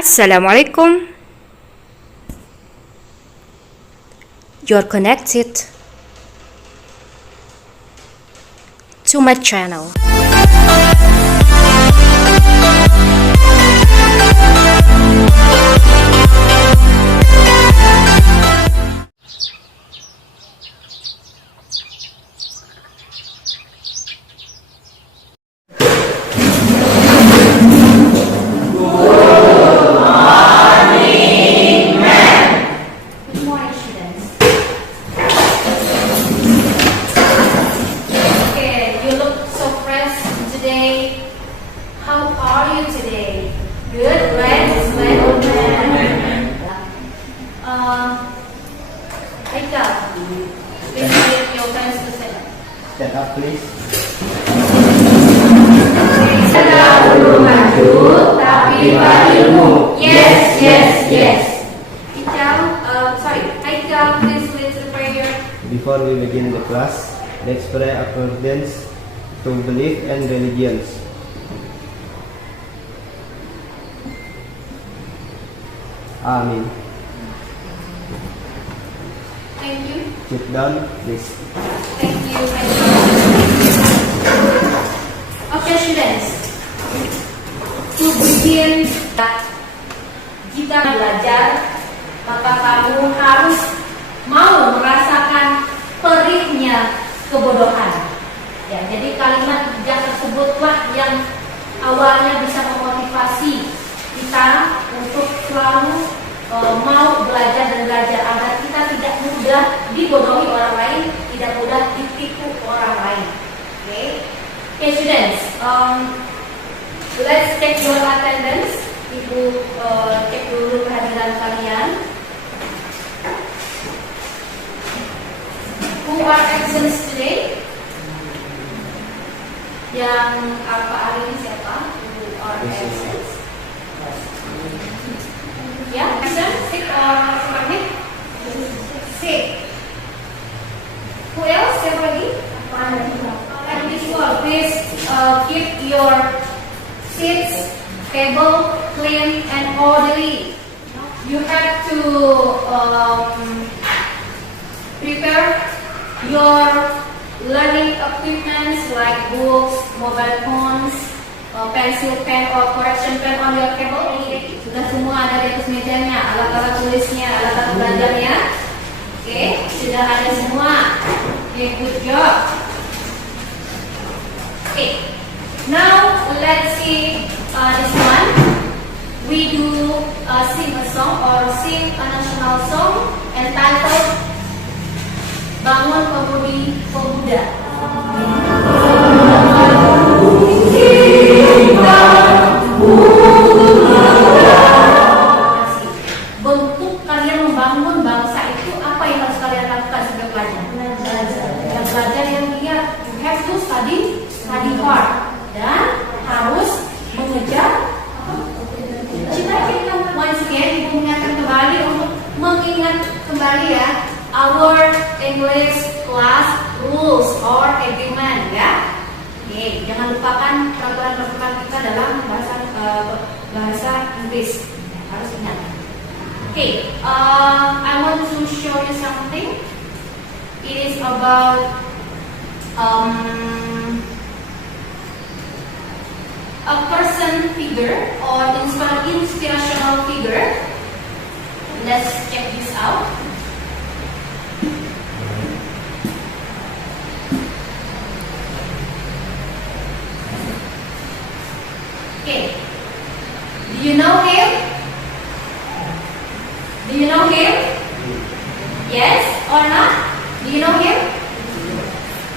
Assalamualaikum. You're connected to my channel. Stand up, please. Dahulu maju, tapi berilmu. Yes, yes, yes. Haikal, please lead the prayer. Before we begin the class, let's pray accordance to belief and religions. Amin. Thank you. Sit down, please. Thank you. Okay, students. To begin, kita belajar, maka kamu harus mau merasakan perihnya kebodohan. Ya, jadi kalimat bijak tersebutlah yang awalnya bisa memotivasi kita untuk selalu mau belajar dan belajar agar kita tidak mudah dibodohi orang lain, tidak mudah ditipu orang lain. Okay, students, let's check your attendance. Ibu cek dulu kehadiran kalian. Who are absent today? Yang apa hari ini siapa? Who are absent? Ya, absent, sick or sick? Sick. Who else? Siapa lagi? And this one, please keep your seats, table clean and orderly. You have to prepare your learning equipments like books, mobile phones, pencil pen or correction pen on your table. Sudah semua ada di atas mejanya, alat-alat tulisnya, alat-alat belajarnya. Oke, sudah ada semua. Okay, good job. Okay, now let's see this one. We do sing a song or sing a national song entitled Bangun Pemudi Pemuda. Bentuk kalian membangun bangsa itu apa yang harus kalian lakukan sebagai pelajar? Belajar yang giat. You have to study hard dan harus mengejar cita-cita. Once again, ibu mengingatkan kembali untuk mengingat kembali ya our English class rules or agreement ya. Oke, jangan lupakan peraturan-peraturan kita dalam bahasa Inggris. Harus ingat. Oke, I want to show you something. It is about a person figure or inspirational figure. Let's check this out. Okay, do you know him? Do you know him? Yes or not? Do you know him?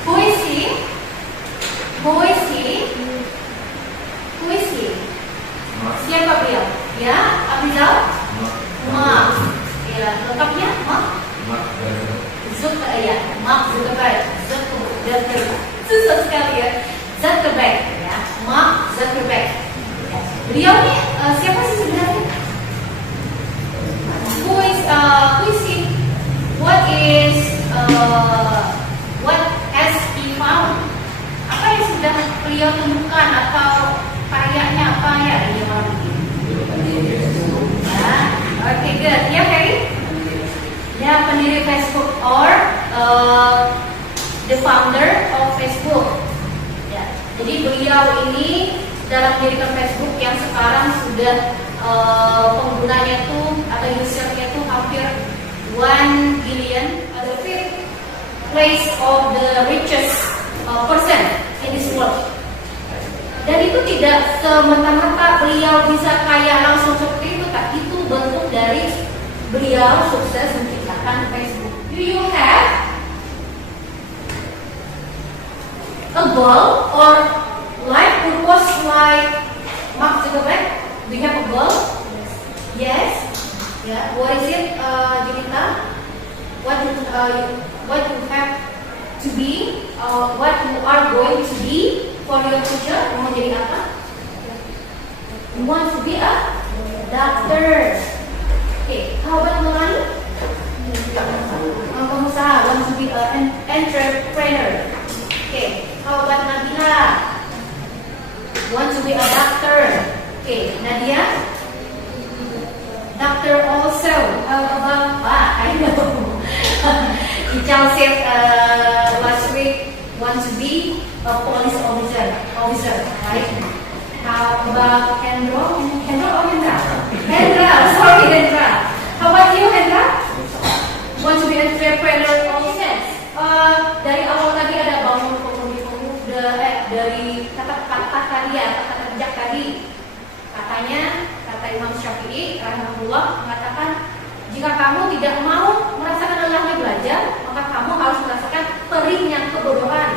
Who is he? Who is he? Who is he? Siapa beliau? Ya, Abizal? Mark. Ya, lengkapnya Mark? Mark Zuckerberg. Susah sekali ya. Zuckerberg. Ya, Mark Zuckerberg. Beliau nih siapa sih sebenarnya? Who is he? What has he found? Apa yang sudah beliau temukan atau karyanya apa ya? Dia pendiri Facebook or the founder of Facebook. Ya, jadi beliau ini dalam mendirikan Facebook yang sekarang sudah penggunanya tuh atau usernya tuh hampir 1 billion, the fifth place of the richest person in this world. Dan itu tidak semata-mata beliau bisa kaya langsung seperti itu, tapi itu bentuk dari beliau sukses menciptakan Facebook. Do you have a goal or life purpose like Mark Zuckerberg? Do you have a goal? Yes. Yeah. What is it, Junita? What you have to be? What you are going to be for your future? Mau jadi apa? You want to be a doctor. Okay. How about Melanie? Pengusaha. Want to be an entrepreneur. Okay. How about Nabila? Want to be a doctor. Okay. Nadia? Doctor also. How about I know. Ichal said last week want to be a police officer, right? How about Hendra? Hendra or Hendra? Hendra, sorry Hendra. How about you Hendra? Want to be an entrepreneur also? Dari awal tadi ada bangun pemuda, dari kata-kata tadi ya, kata kerja tadi. Katanya, kata Imam Syafi'i rahimahullah mengatakan, jika kamu tidak mau merasakan lelahnya belajar, maka kamu harus merasakan perihnya kebodohan.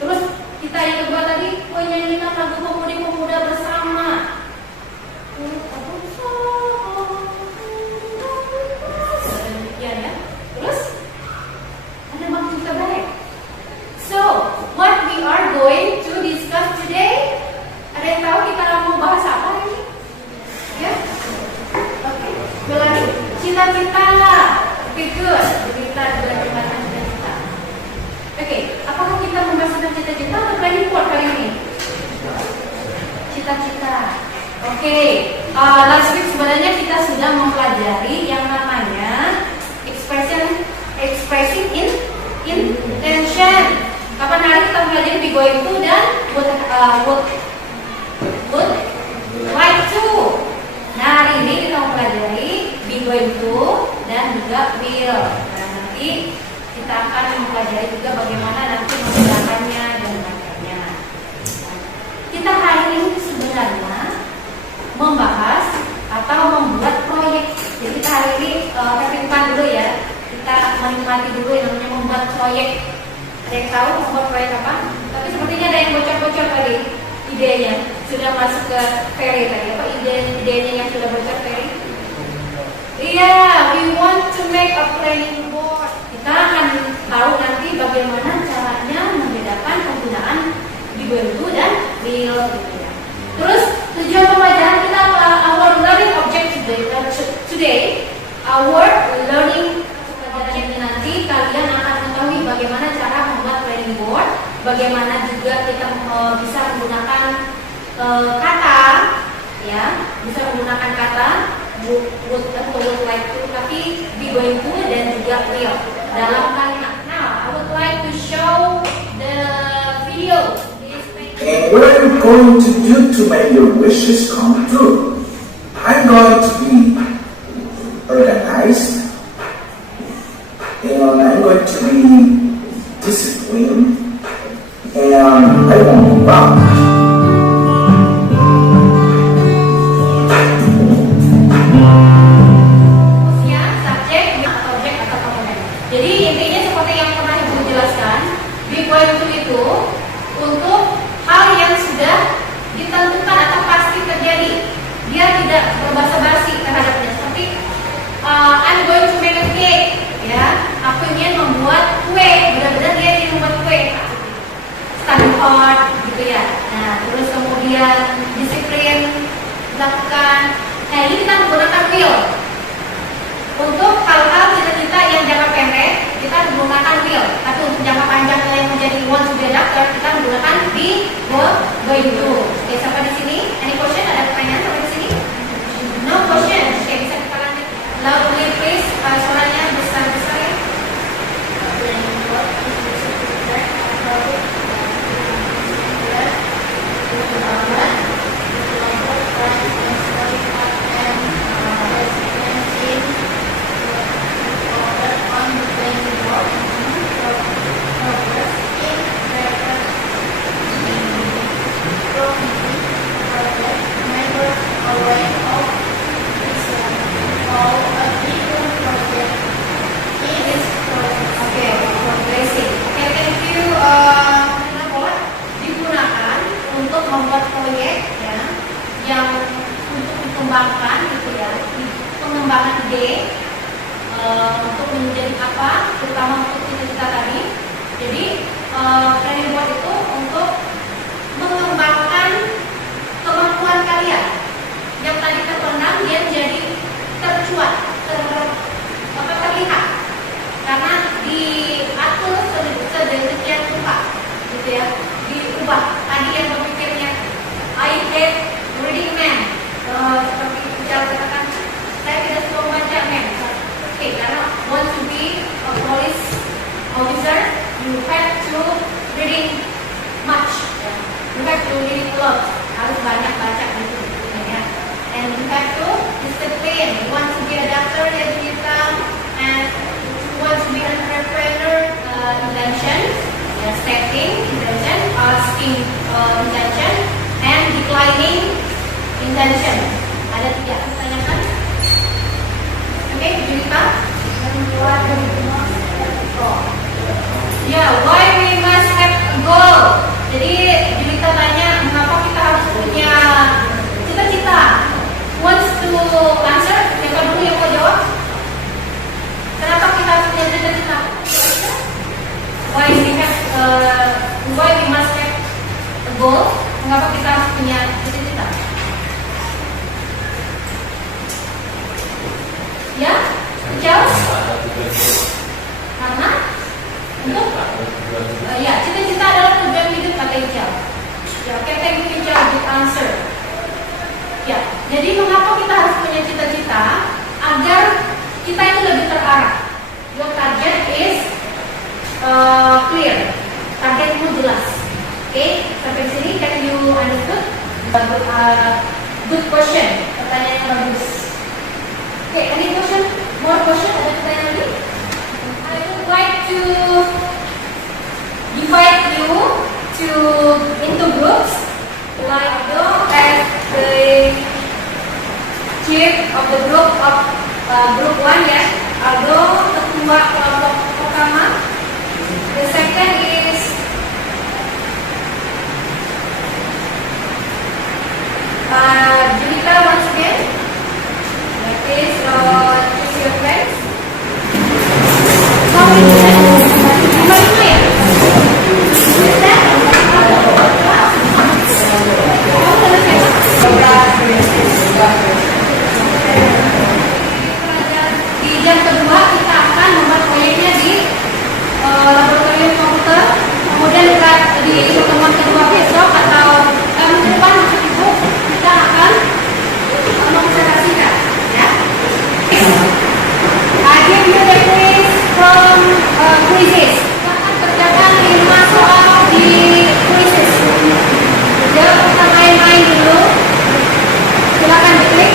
Terus kita yang kedua tadi menyanyikan lagu pemuda-pemuda bersama. Demikian ya. Terus ada maksud kita baik. So, what we are going to discuss today? Ada yang tahu kita mau bahas apa ini? Ya? Oke. Belani. Cita-cita. Okay, good. Kita belajar cita-cita. Oke. Apakah kita membahas tentang cita-cita atau planning for kali ini? Cita-cita. Oke. Last week sebenarnya kita sudah mempelajari yang namanya expressing intention. Kapan hari kita mempelajari be going to dan would like to. Nah, hari ini kita mempelajari be going to dan juga will. Nah, nanti kita akan mempelajari juga bagaimana nanti menggunakannya dan membacanya. Kita hari ini sebenarnya membahas atau membuat proyek. Jadi kita hari ini happy fun dulu ya. Kita menikmati dulu yang namanya membuat proyek. Ada yang tahu membuat proyek apa? Tapi sepertinya ada yang bocor-bocor tadi idenya. Sudah masuk ke Ferry tadi. Apa idenya yang sudah bocor Ferry? Iya, we want to make a planning board. Kita akan tahu nanti bagaimana caranya membedakan penggunaan be-going to dan will gitu ya. Terus tujuan pembelajaran kita apa? Our learning object today, our learning object ini nanti kalian akan mengetahui bagaimana cara membuat planning board, bagaimana juga kita bisa menggunakan kata, ya, bisa menggunakan kata would atau would like to, tapi be going to dan juga will dalam kalimat. Now, I would like to show the video. And what are you going to do to make your wishes come true? I'm going to be organized, and I'm going to be disciplined, and I won't give up. Subjek, objek atau komponen. Jadi intinya seperti yang pernah Ibu jelaskan, be going to itu untuk hal yang sudah ditentukan atau pasti terjadi. Dia tidak berbasa-basi terhadapnya. Seperti I'm going to make a cake, ya. Aku ingin membuat kue. Benar-benar dia ingin membuat kue. Study hard, gitu ya. Nah, terus kemudian disiplin lakukan. Nah, ini kita menggunakan will. Untuk hal-hal cita-cita yang jangka pendek, kita menggunakan will. Tapi untuk jangka panjang yang menjadi want to be a doctor, kita menggunakan be going to. Oke, sampai di sini. Any question? Ada pertanyaan sampai di sini? No question. Oke, bisa kita lanjut. Loudly please, suaranya terutama untuk cita-cita tadi. Jadi planning board itu untuk mengembangkan kemampuan kalian yang tadi terpendam dia jadi tercuat, terlihat karena diatur sedemikian rupa, gitu ya, diubah. Tadi yang berpikirnya I hate reading man, seperti bicara katakan saya tidak suka membaca man. Oke, karena want to be a police officer, you have to reading much, you have to reading a lot, harus banyak baca gitu, ya. And you have to discipline. You want to be a doctor, ya kita, and you want to be an entrepreneur, intention, setting intention, asking intention, and declining intention. Ada 3 pertanyaan. Oke, Julita. Ya, why we must have a goal. Jadi Julita tanya mengapa kita harus punya cita-cita. Wants to answer? Siapa dulu yang mau jawab? Kenapa kita harus punya cita-cita? Why we must have a goal? Mengapa kita harus punya cita-cita? Ya, jawab. Karena untuk ya, cita-cita adalah tujuan hidup, kata Ical. Ya, oke, thank you Ical, good answer. Ya, jadi mengapa kita harus punya cita-cita? Agar kita itu lebih terarah. Your target is clear, targetmu jelas. Oke, sampai sini can you understood? Good question, pertanyaan yang bagus. Oke, any question? More question? Ada pertanyaan lagi? I would like to divide you into groups, like as the chief of the group of group 1, ya. Aldo ketua kelompok pertama. The second is Julita once again. That is choose your friends. How many friends? How many friends? Is that? Di jam kedua kita akan membuat proyeknya di laboratorium komputer. Kemudian di pertemuan kedua besok atau minggu depan masuk ibu, kita akan mempresentasikan, ya. I give you the quiz from quizzes. Kita akan kerjakan 5 soal di quizzes. Jawab kita main-main dulu. Silakan diklik.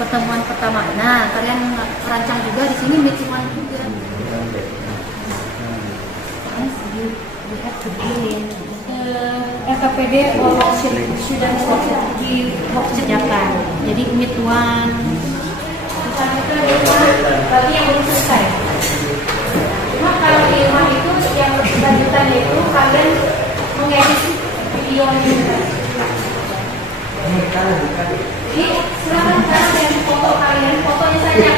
pertemuan pertama. Nah, kalian rancang juga di sini meet one juga. You have to begin LKPD or student dikerjakan. Jadi meet one. Misalnya itu berarti yang belum selesai. Cuma kalau di rumah itu yang lanjutannya itu kalian mengedit videonya. Jadi silakan kalian foto kalian, fotonya saja.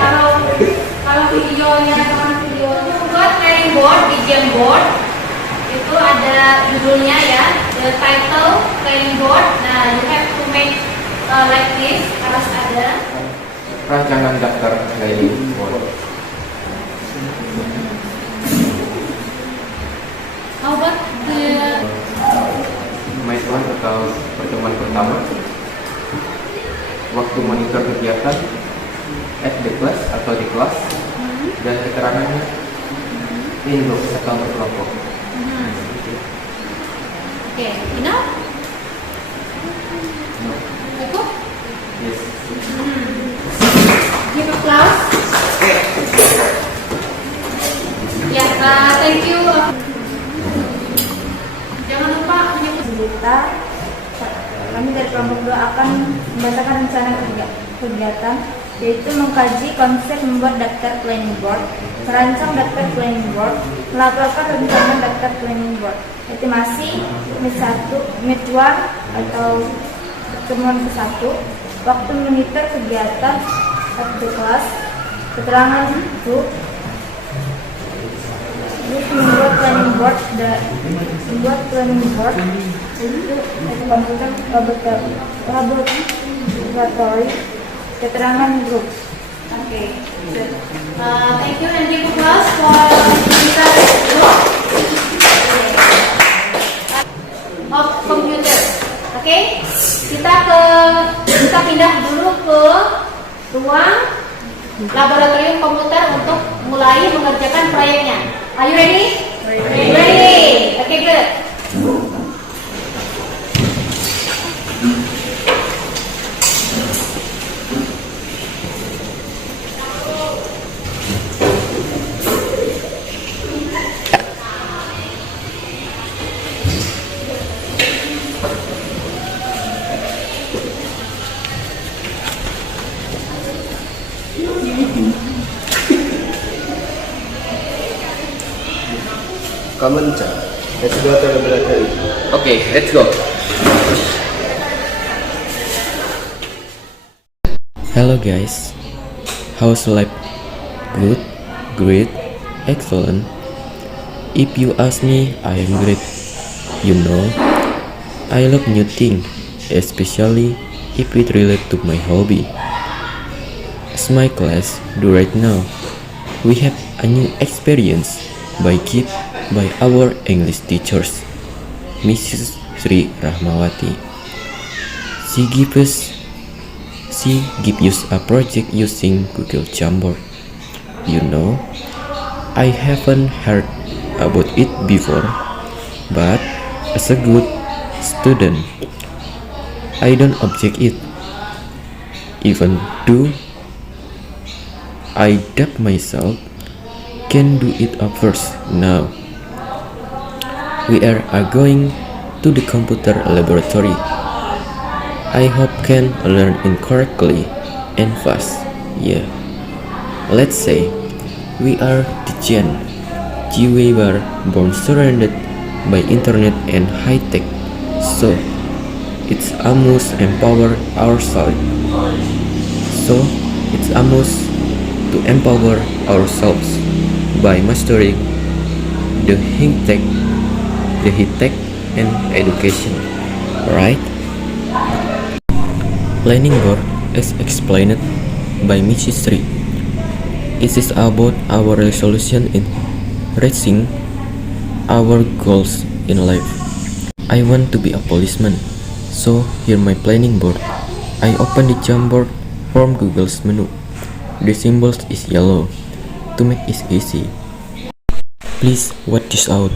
Kalau videonya buat training board, di Jamboard itu ada judulnya ya, the title training board. Nah, you have to make like this, harus ada Rancangan daftar training board. how about the Meet one atau pertemuan pertama, waktu monitor kegiatan, at the class atau di kelas, dan keterangannya in group atau berkelompok. okay, enough? Cukup? Yes. Give applause. Ya, thank you. Jangan lupa menyebut kita, kami dari kelompok 2 akan membacakan rencana kegiatan, yaitu mengkaji konsep membuat daftar planning board, merancang daftar planning board, melaporkan rencana daftar planning board, estimasi meet 1 atau pertemuan ke-1, waktu monitor kegiatan di kelas, keterangan grup, membuat planning board itu komputer laboratori, keterangan grup. Okay, good. Thank you and give applause for computer group of computer. Okay, kita pindah dulu ke ruang laboratorium komputer untuk mulai mengerjakan proyeknya. Are you ready? Ready. Okay, good. Common chat. Let's go to the laboratory. Okay, let's go. Hello guys, how's life? Good, great, excellent. If you ask me, I am great. You know, I love new things, especially if it relates to my hobby. As my class do right now, we have a new experience by our English teachers, Mrs. Sri Rahmawati. She gives us a project using Google Jamboard. You know, I haven't heard about it before, but as a good student, I don't object it, even though I doubt myself can do it at first. Now we are going to the computer laboratory. I hope can learn incorrectly and fast. Yeah, let's say we are the Gen G. We were born surrounded by internet and high tech, so it's almost empower ourselves. By mastering the high tech and education, right? Planning board is explained by Mrs. Sri. It is about our resolution in reaching our goals in life. I want to be a policeman, so here my planning board. I open the Jamboard from Google's menu. The symbol is yellow. To make it easy, please watch this out.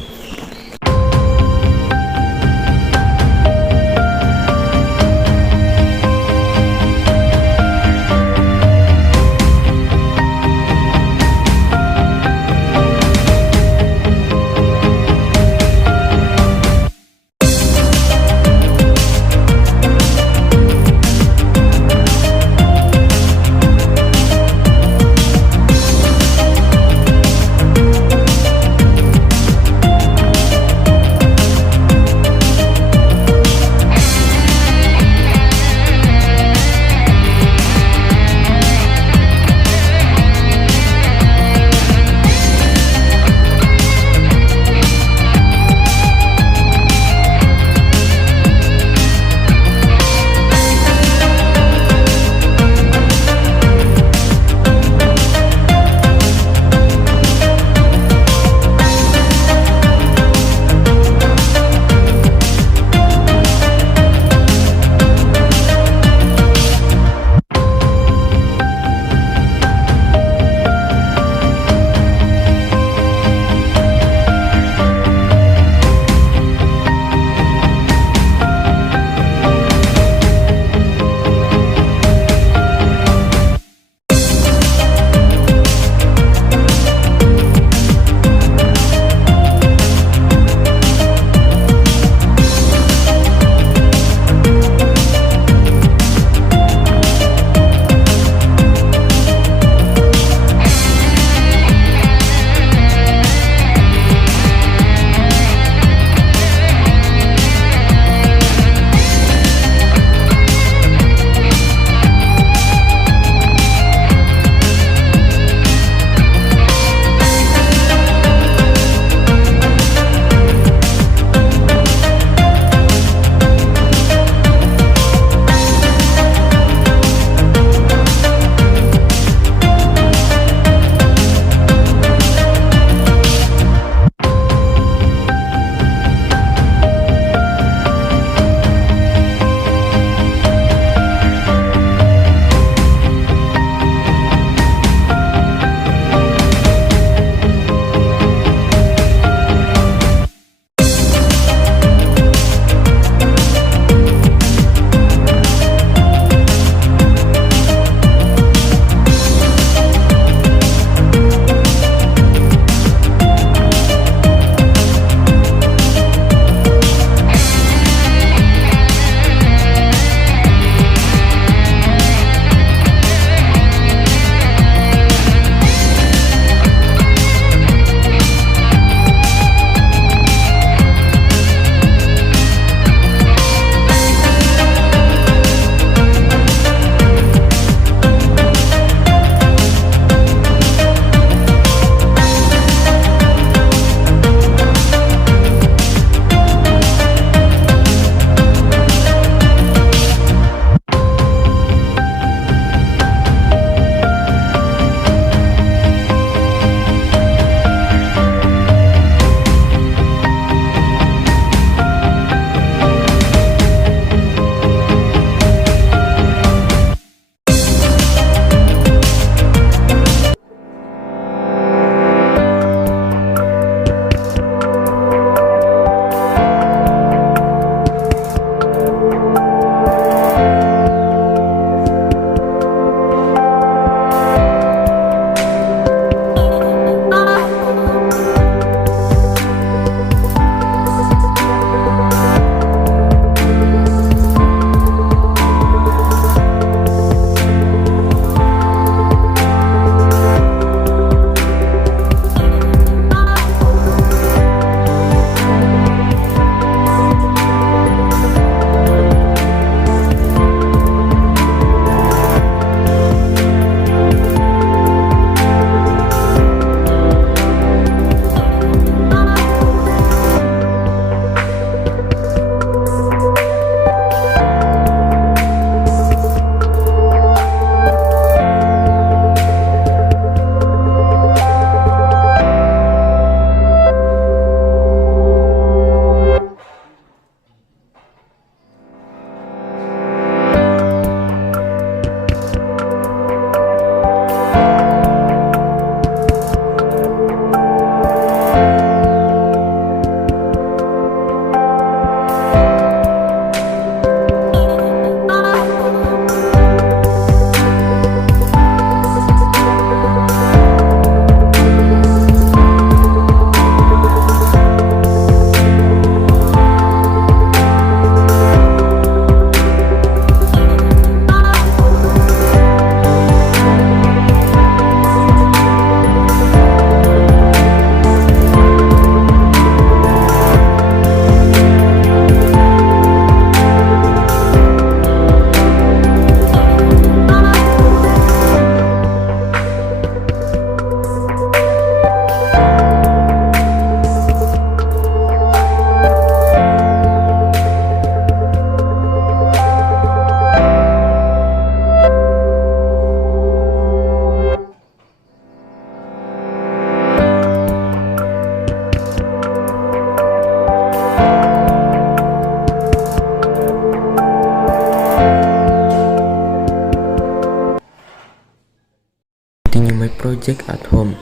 my project at home.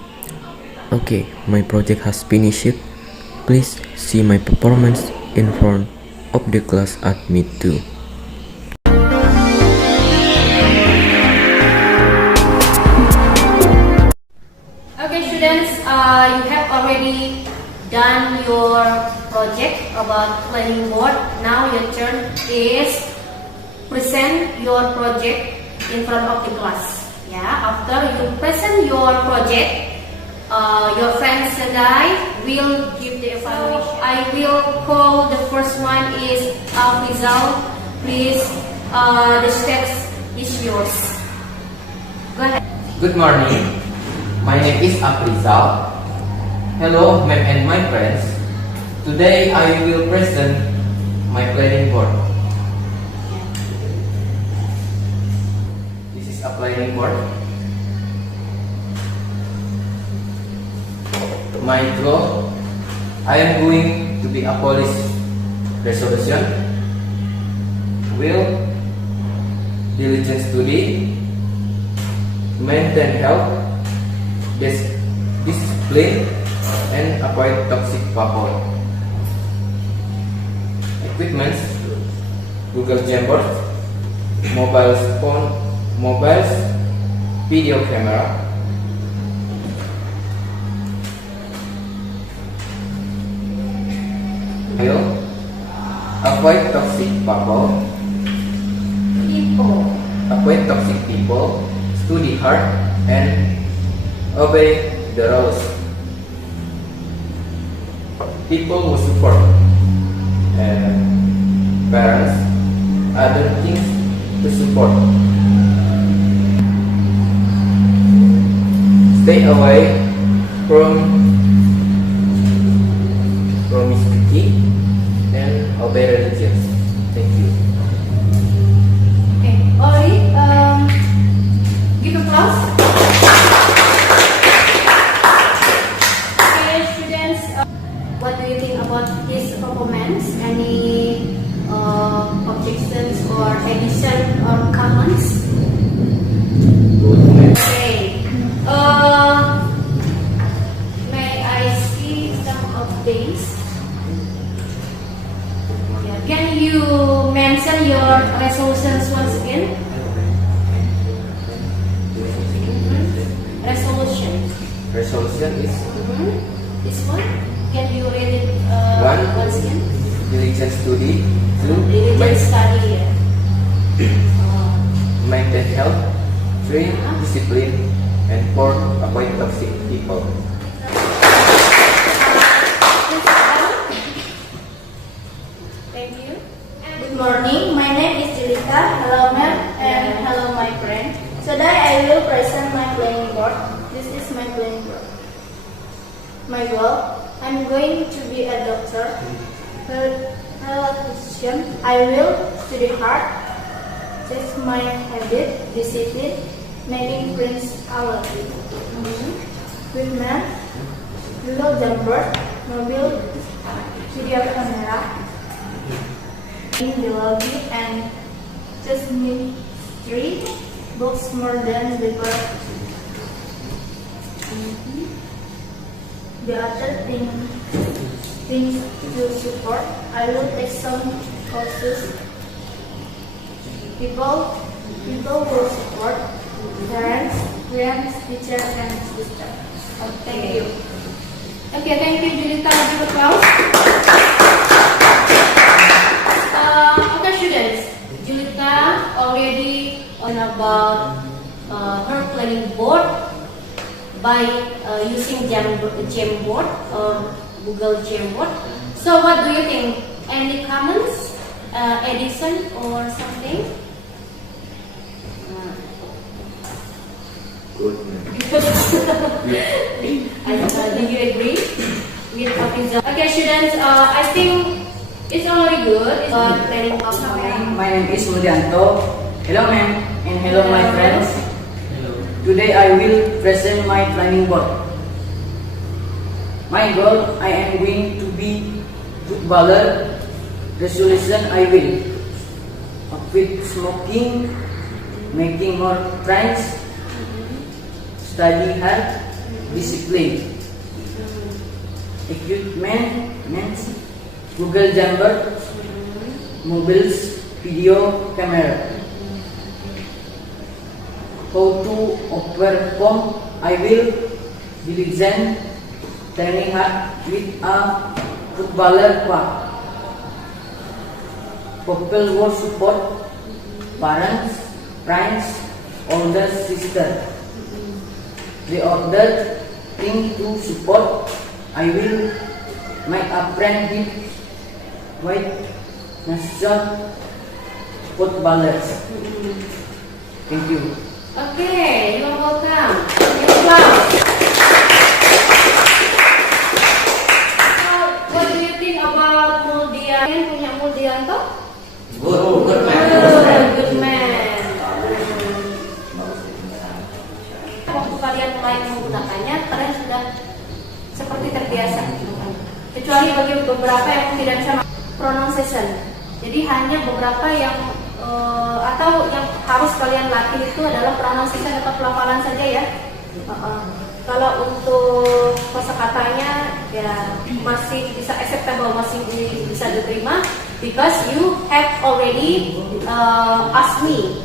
Okay, my project has finished. Please see my performance in front of the class at me too. Okay, students, you have already done your project about planning board. Now your turn is present your project in front of the class. Yeah, after you present your project, your friends and I will give the evaluation. I will call the first one is Afrizal. Please, the steps is yours. Go ahead. Good morning. My name is Afrizal. Hello, ma'am and my friends. Today I will present my planning board. This is a planning board. My goal, I am going to be a police resolution, will, diligent study, maintain health, discipline, and avoid toxic people. Equipments, Google Jamboard, mobile phone, mobiles, video camera. Will avoid toxic people. Avoid toxic people. Study hard and obey the rules. People who support parents, other things to support. Stay away from promiscuity and obey religions. Thank you. Okay, Ori, give applause. Okay, students, what do you think about his performance? Any objections or addition or comments? Okay. May I see some of these? Yeah. Can you mention your resolutions once again? Resolution is This one? Can you read it One. once again? diligent study, two, Diligent study. maintain health, three, discipline, and four, avoid toxic people. Thank you. Good morning, my name is Julita. Hello ma'am and hello my friend. Today I will present my planning board. This is my planning board. My goal, I'm going to be a doctor. Politician, I will study hard. Test my habit, discipline, making principality. With man, Google Jamboard, mobile video camera, in the lobby and just need 3 books more than before. The other things to support, I will take some courses. People will support parents, friends, teachers, and sisters. Thank you. Okay, thank you, Julita. Give applause. Okay, students. Julita already on about her planning board by using Jamboard or Google Jamboard. So, what do you think? Any comments, addition, or something? Good. Do you agree with Afrizal? Okay, students. I think it's already good. Planning of My name is Mudianto. Hello ma'am and hello my friends. Today I will present my planning board. My goal, I am going to be footballer. Resolution, I will quit smoking, making more friends, study hard, discipline. Equipment means Google Jamboard, mobiles, video camera. How to overcome? I will diligent training hard with a footballer club. People will support parents, friends, older sister. The other thing to support, I will make a friend with white national footballers. Thank you. Okay, you're welcome. Give applause. So, what do you think about Muldian? Punya Muldianto? Good man. Good man. Waktu kalian mulai menggunakannya, kalian sudah seperti terbiasa. Kecuali bagi beberapa yang tidak bisa pronunciation. Jadi hanya beberapa yang atau yang harus kalian latih itu adalah pronunciation atau pelafalan saja ya. Kalau untuk kosakatanya ya masih bisa acceptable, masih bisa diterima because you have already asked me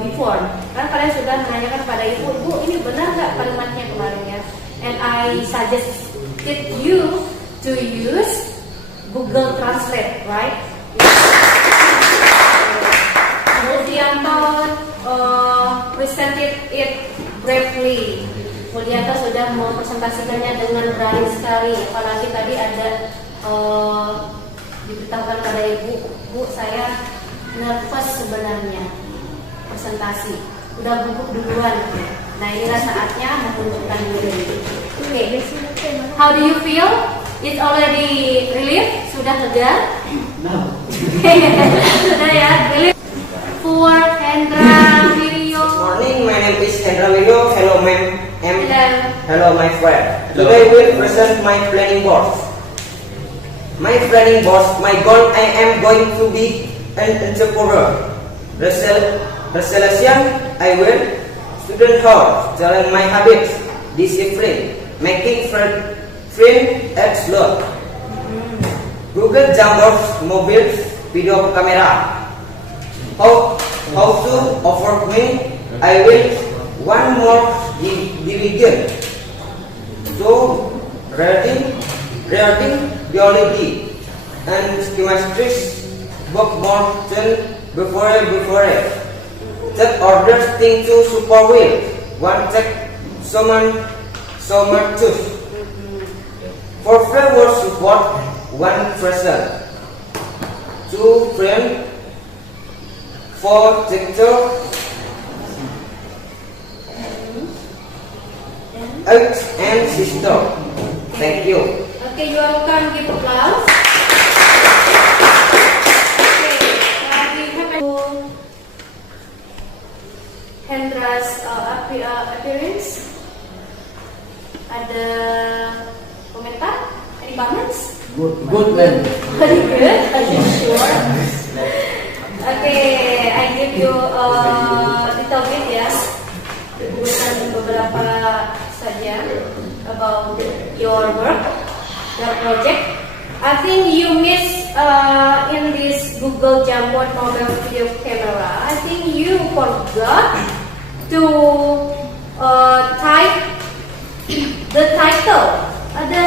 before. Karena kalian sudah menanyakan kepada ibu, ini benar nggak kalimatnya kemarin ya? And I suggested you to use Google Translate, right? Muldianto presented it bravely. Muldianto sudah mempresentasikannya dengan berani sekali. Apalagi tadi ada diberitahukan pada ibu, Bu, saya nervous sebenarnya presentasi. Udah gugup duluan. Nah inilah saatnya menunjukkan diri. Okay. How do you feel? It's already relief? Sudah lega? No. Sudah ya, relief. For Hendra Video. Morning, my name is Hendra Video. Hello, ma'am. Hello. Hello, my friend. Today we present my planning board. My planning board, my goal, I am going to be an entrepreneur. Resolution, I will student hard, challenge my habits, discipline, making friend explore. Google Jamboard, mobile, video camera. How to offer me? I will one more division. So reading biology and chemistry book more than before. That orders thing to super wheel. One check someone choose. For flavor support one person. Two friend. For TikTok, 8 and sister. Thank you. Okay, you are welcome. Give applause. Okay, we have Hendra's appearance. Ada komentar? Any comments? Good man. Very good. Are you sure? Okay, I give you little bit ya, bukan beberapa saja about your work, your project. I think you miss in this Google Jamboard mobile video camera. I think you forgot to type the title. Ada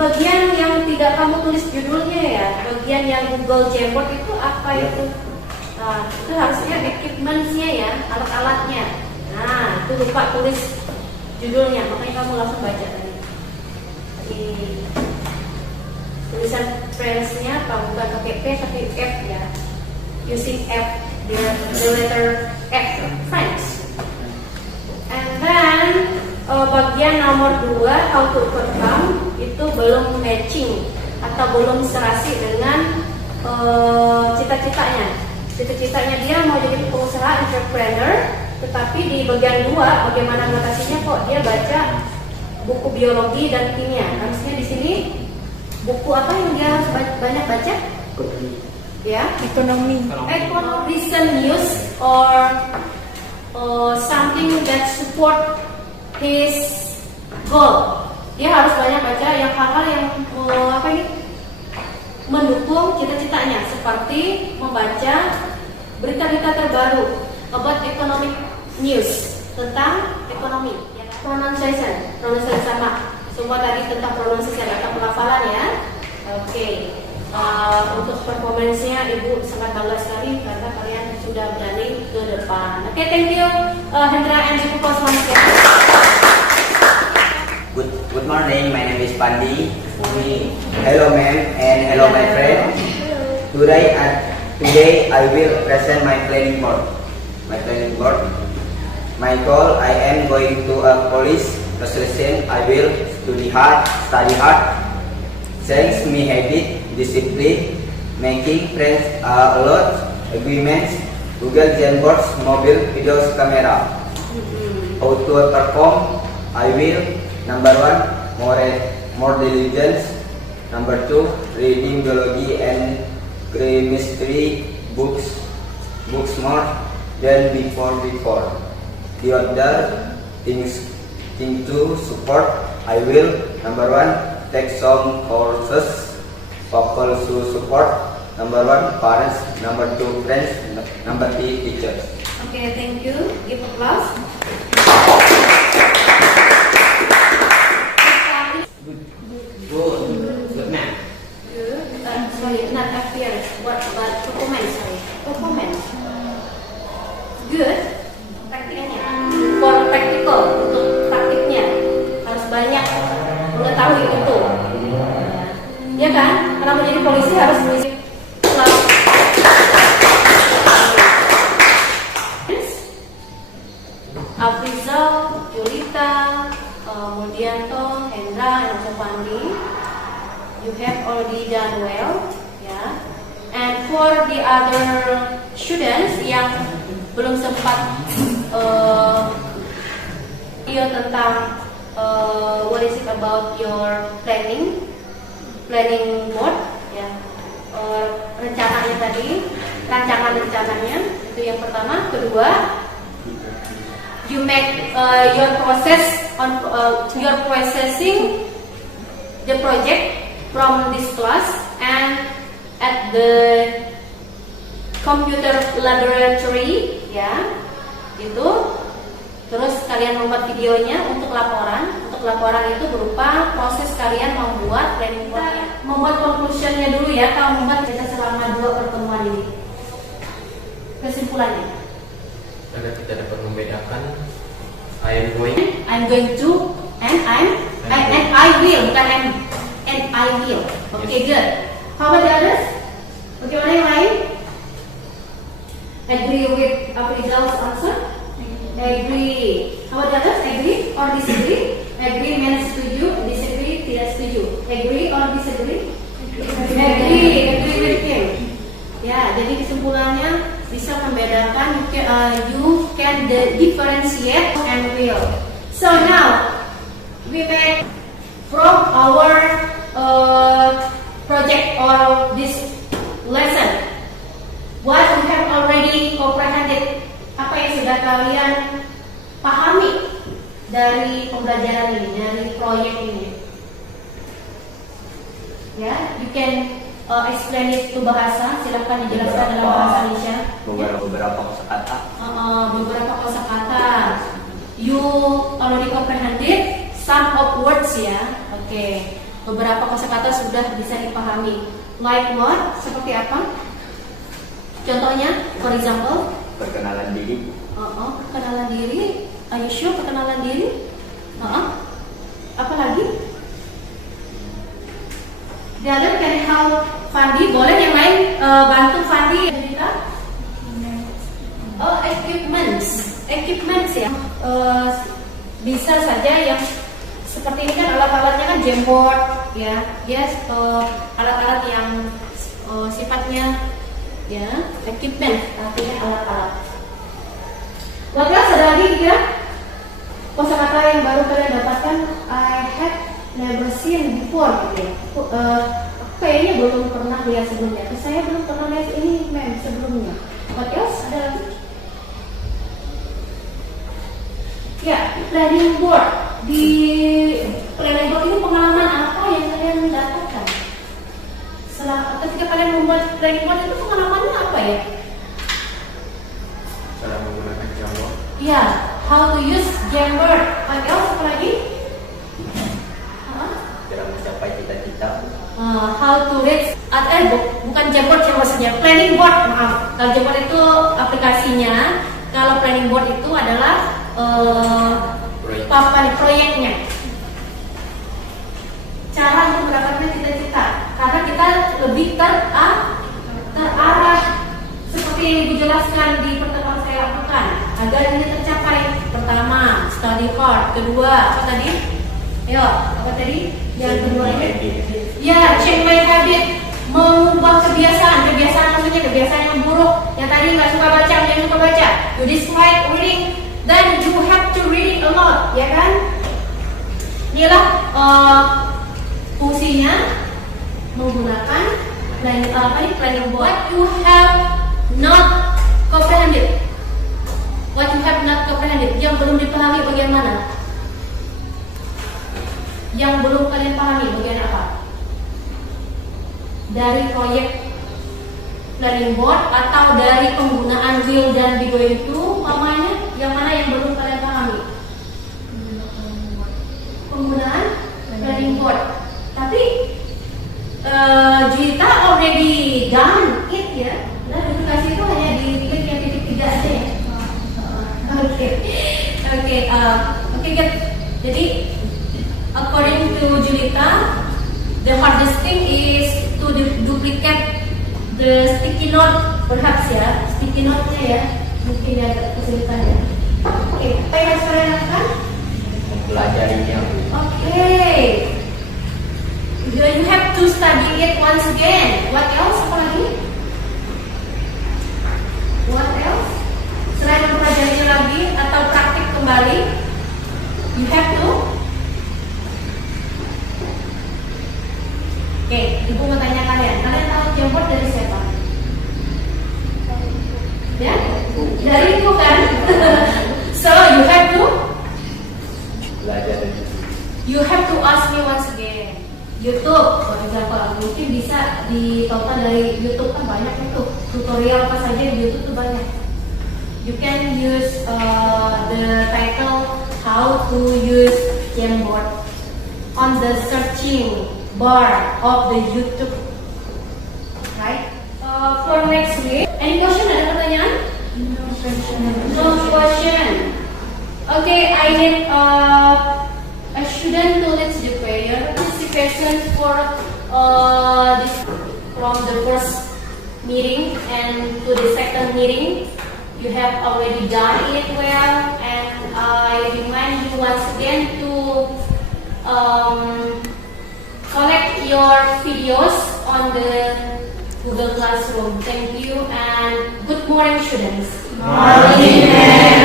bagian yang tidak kamu tulis judulnya ya, bagian yang Google Jamboard itu apa itu? Nah, itu harusnya equipment-nya ya, alat-alatnya. Nah, itu lupa tulis judulnya, makanya kamu langsung baca tadi. Di tulisan friends-nya kamu bukan pakai P tapi F ya. Using F, the letter F, friends. And then bagian nomor 2, how to overcome, itu belum matching atau belum serasi dengan cita-citanya. Cita-citanya dia mau jadi pengusaha entrepreneur, tetapi di bagian 2 bagaimana mengatasinya kok dia baca buku biologi dan kimia. Harusnya di sini buku apa yang dia harus banyak baca? Ya, Ekonomi. recent news or something that support his goal. Dia harus banyak baca yang hal-hal yang mendukung cita-citanya, seperti membaca berita-berita terbaru about economic news, tentang ekonomi. Pronunciation sama. Semua tadi tentang pronunciation atau pelafalan ya. Oke. Untuk performance-nya Ibu sangat bangga sekali karena kalian sudah berani ke depan. Oke, thank you Hendra and Ibu Kosmanski. Good morning, my name is Pandi. Hello ma'am and hello my friend. Today I will present my planning board. My goal, I am going to a police resolution. I will study hard, change my habit, discipline, making friends a lot, agreements, Google Jamboards, mobile videos, camera. How to perform? I will, number 1, more diligence. Number 2, reading biology and chemistry books more than before. The other things to support, I will, number 1, take some courses, people to support. Number 1, parents. Number 2, friends. Number 3, teachers. Okay, thank you. Give applause. Good ma'am. Good. Sorry, not appearance. What about performance? Performance. Good. Praktiknya. For practical, untuk praktiknya harus banyak mengetahui itu. Ya kan? Karena menjadi polisi harus mengisi Afrizal, Julita, Muldianto, Hendra, and also Pandi. You have already done well, ya. And for the other students yang belum sempat tentang what is it about your planning board, ya. Rencananya tadi, rancangan rencananya itu yang pertama. Kedua, you make your processing the project from this class and at the computer laboratory, ya, itu. Terus kalian membuat videonya untuk laporan. Untuk laporan itu berupa proses kalian membuat planning board. Membuat conclusionnya dulu ya, kalau membuat kita selama 2 pertemuan ini. Kesimpulannya. Agar kita dapat membedakan I'm going to and I will, bukan and I will. Okay, good. How about the others? Bagaimana yang lain? Agree with Afrizal's answer? Agree. How about the others? Agree or disagree? Agree means setuju, disagree tidak setuju. Agree or disagree? Agree with him. Ya, jadi kesimpulannya bisa membedakan, you can differentiate and will. So now we make from our project or this lesson what you have already comprehended, apa yang sudah kalian pahami dari pembelajaran ini, dari proyek ini. Ya, you can explain it to bahasa. Silahkan dijelaskan dalam bahasa Indonesia. Beberapa kosakata. Beberapa kosakata. You already comprehended some of words ya. Oke. Beberapa kosakata sudah bisa dipahami. Like what? Seperti apa? Contohnya, for example. Perkenalan diri. Perkenalan diri. Are you sure perkenalan diri? Apa lagi? The other can help Fandi. Boleh yang lain bantu Fandi. Equipments ya. Bisa saja yang seperti ini kan alat-alatnya kan Jamboard ya. Yes, alat-alat yang sifatnya ya equipment, artinya alat-alat. Warga ada lagi kira kosakata yang baru kalian dapatkan? I had never seen before gitu ya. Kayaknya belum pernah lihat sebelumnya. Saya belum pernah lihat ini sebelumnya. What else? Ada lagi? Ya, planning board. Di planning board ini pengalaman apa yang kalian dapatkan? Ketika kalian membuat planning board itu pengalamannya apa ya? Cara menggunakan Jamboard. Ya, how to use Jamboard. What else? Apa lagi? Cara mencapai cita-cita. How to read bukan Jamboard yang maksudnya planning board, maaf. Kalau Jamboard itu aplikasinya, kalau planning board itu adalah papan proyeknya. Cara untuk mendapatkan cita-cita, karena kita lebih terarah seperti yang Ibu jelaskan di pertemuan saya lakukan agar ini tercapai. Pertama, study hard. Kedua, apa tadi? Ayo, apa tadi? Yang kedua ini? Ya, change my habit, mengubah kebiasaan maksudnya kebiasaan yang buruk. Yang tadi nggak suka baca, yang suka baca. You dislike reading, then you have to read a lot, ya kan? Inilah fungsinya menggunakan planning board. What you have not comprehended, yang belum dipahami bagian mana? Yang belum kalian pahami bagian apa? Dari proyek planning board atau dari penggunaan will dan be going to, mamanya yang mana yang belum kalian pahami? Penggunaan planning board. Tapi Juwita already done it ya. Nah, notifikasi itu hanya di klik yang titik 3 aja ya. Oke, good. Jadi according to Juwita, the hardest thing is to duplicate the sticky note, perhaps ya, sticky note-nya ya, mungkin agak kesulitan ya. Oke, apa yang harus kalian lakukan? Mempelajarinya. Okay. You have to study it once again. What else? Apa lagi? What else? Selain mempelajarinya lagi atau praktik kembali, you have to. Oke, Ibu mau tanya kalian. Kalian tahu Jamboard dari siapa? Ya? Dari Ibu kan? So you have to. Belajar. You have to ask me once again. YouTube, for example, mungkin bisa ditonton dari YouTube, kan banyak itu tutorial apa saja di YouTube tuh banyak. You can use the title how to use Jamboard on the searching bar of the YouTube, right? For next week, any question? Ada pertanyaan? No question. Okay, I need a student to lead the prayer. Participation for this, from the first meeting and to the second meeting, you have already done it well, and I remind you once again to collect your videos on the Google Classroom. Thank you and good morning, students. Morning, ma'am.